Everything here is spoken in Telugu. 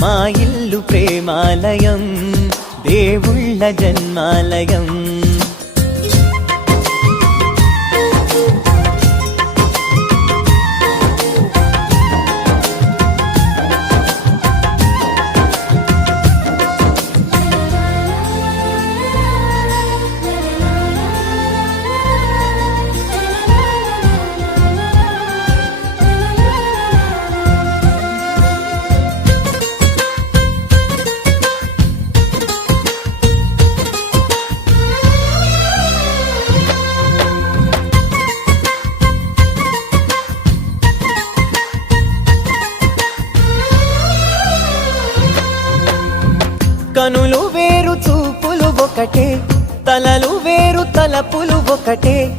మా ఇల్లు ప్రేమాలయం దేవుళ్ళ జన్మాలయం. కనులు వేరు చూపులు ఒకటే. తలలు వేరు తలపులు ఒకటే.